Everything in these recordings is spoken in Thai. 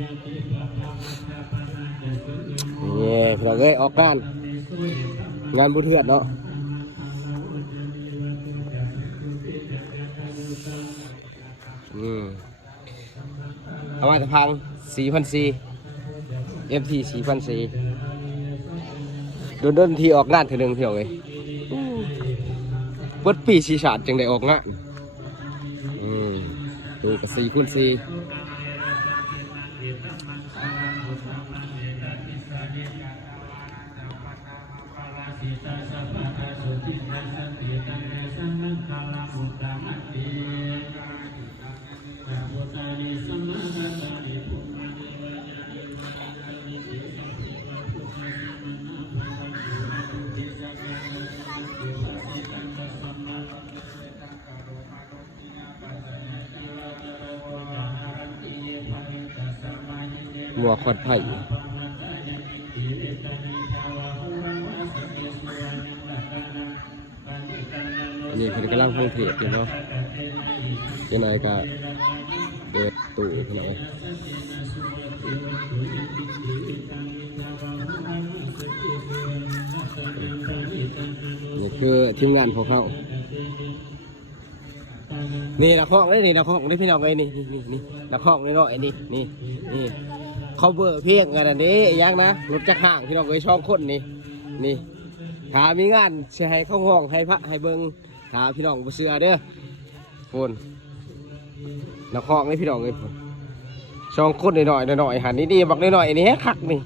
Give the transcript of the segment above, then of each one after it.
นี่พี่น้องเอ้ยออกงานบุญเทือนเนาะเอามาจะพัง4,400 MT 4,400โดนทีออกงานเท่านึงพี่น้องเอ้ยเปิดปีสีฉาดจังได้ออกงานดูกับ4x4หมวกคอดไผ่อันนี้เป็นกำลังฟังเทศอยู่เนาะยังไงก็เปิดตู้พี่น้องนี่คือทีมงานของเขานี่นักร้องนี่นักร้องนี่พี่น้องไอ้นี่นักร้องนี่เนาะไอ้นี่เขาเบอร์เพียงกันอันนี้ยังนะรถจักรห่างพี่น้องไอ้ช่องคนนี่หามีงานเสียให้เข้าห้องให้พระให้เบิ้งหาพี่น้องบ่เสือเด้อคนนักร้องนี่พี่น้องไอ้ช่องคนหน่อยหันนี่บักหน่อยนี่แฮะคักนี่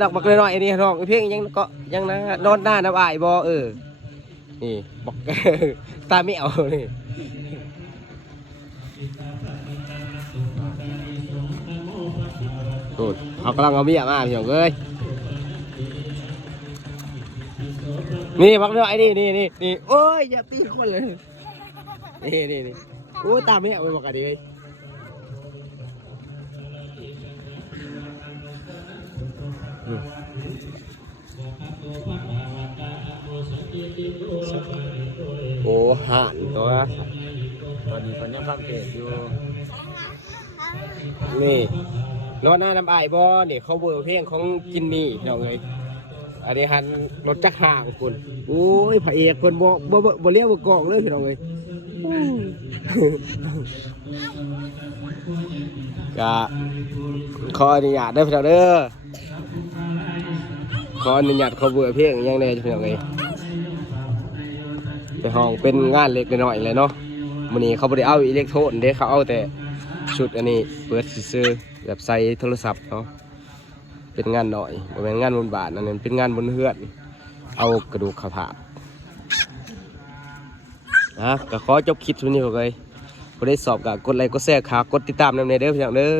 นักบักหน่อยนี่น้องเพียงยังก็ยังนะนอนหน้าน้ำอายบ่นี่บอกตาไม่เอานี่โอ้เขากำลังเอาเมียมาพี่น้องเอ้ยนี่บักน้อยนี่โอ้ยอย่าตีคนเลยนี่โอ้ตาไม่เอาไปบอกกันดิโอ้ห่านตัวตอนนี้คนยังฟังเพลงอยู่นี่รถหน้าน้ำอายบอเนี่ยเขาเบอร์เพลงของกินมีพี่น้องเลยอันนี้หันรถจักรห่างคุณโอ้ยพระเอกคนบ่เลี้ยวบ่กองเลยพี่น้องเลยก็ขออนุญาตได้พี่น้องเด้อขออนุญาตเขาเบอร์เพลงยังไงพี่น้องเลยแต่ห้องเป็นงานเล็กน้อยเลยเนาะวันนี้เขาไม่ได้เอาอิเล็กโทรนเด้เขาเอาแต่ชุดอันนี้เปิดซื้อแบบใส่โทรศัพท์เนาะเป็นงานหน่อยเป็นงานบนบาทนั่นเป็นงานบนเฮือนเอากระดูกขาผาก็ขอจบคลิปวันนี้เลยพอได้สอบกับกดไลค์กดแชร์กดติดตามในเด้อพี่น้องเด้อ